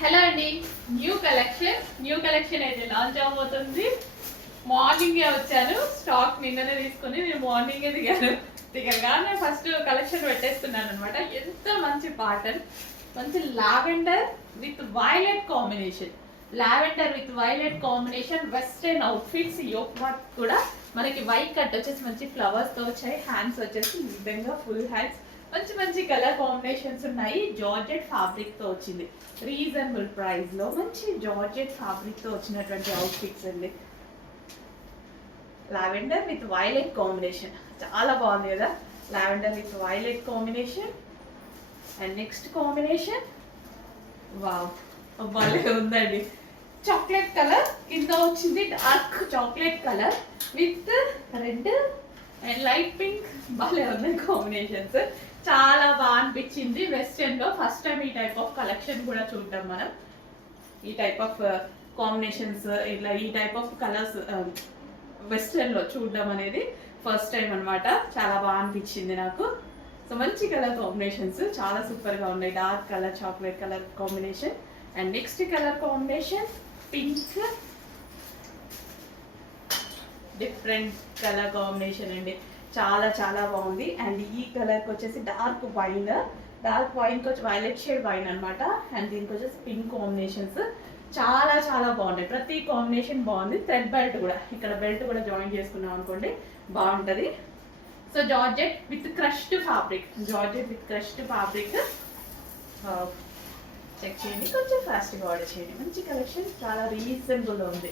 Hello అండి. New collection అయితే launch అవబోతుంది. మార్నింగే వచ్చాను, స్టాక్ నిన్ననే తీసుకొని నేను మార్నింగే దిగగానే ఫస్ట్ కలెక్షన్ పెట్టేస్తున్నాను అనమాట. ఎంత మంచి ప్యాటర్న్, మంచి lavender with violet combination. Western outfits yoke work కూడా మనకి వైట్ కట్ వచ్చేసి మంచి ఫ్లవర్స్ తో వచ్చాయి. హ్యాండ్స్ వచ్చేసి ఈ విధంగా ఫుల్ హ్యాండ్స్, మంచి మంచి కలర్ కాంబినేషన్స్ ఉన్నాయి. జార్జెట్ ఫ్యాబ్రిక్ తో వచ్చింది, రీజనబుల్ ప్రైస్ లో మంచి జార్జెట్ ఫ్యాబ్రిక్ తో వచ్చినటువంటి అవుట్ఫిట్స్ అండి. లావెండర్ విత్ వైలెట్ కాంబినేషన్ చాలా బాగుంది కదా. Lavender with violet combination. And next combination wow, భలే ఉందండి. చాక్లెట్ కలర్ కింద వచ్చింది, dark chocolate colour with red and light pink. భలే ఉన్నాయి కాంబినేషన్స్, చాలా బాగా అనిపించింది. వెస్టర్న్ లో ఫస్ట్ టైం ఈ టైప్ ఆఫ్ కలెక్షన్ కూడా చూద్దాం మనం. ఈ టైప్ ఆఫ్ కాంబినేషన్స్, ఇట్లా ఈ టైప్ ఆఫ్ కలర్స్ వెస్టర్న్ లో చూడడం అనేది ఫస్ట్ టైం అనమాట. చాలా బాగా అనిపించింది నాకు. సో మంచి కలర్ కాంబినేషన్స్ చాలా సూపర్ గా ఉన్నాయి. Dark colour, chocolate colour combination. And next colour combination pink, different colour combination అండి. చాలా చాలా బాగుంది. అండ్ ఈ కలర్కి వచ్చేసి డార్క్ వైన్కి వచ్చి వైలెట్ షేడ్ వైన్ అనమాట. అండ్ దీనికి వచ్చేసి పింక్ కాంబినేషన్స్ చాలా చాలా బాగుంటాయి. ప్రతి కాంబినేషన్ బాగుంది. థ్రెడ్ బెల్ట్ కూడా, ఇక్కడ బెల్ట్ కూడా జాయిన్ చేసుకున్నాం అనుకోండి బాగుంటుంది. So georgette with crushed fabric check చేయండి, కొంచెం ఫాస్ట్గా ఆర్డర్ చేయండి. మంచి కలెక్షన్, చాలా రీజనబుల్ ఉంది.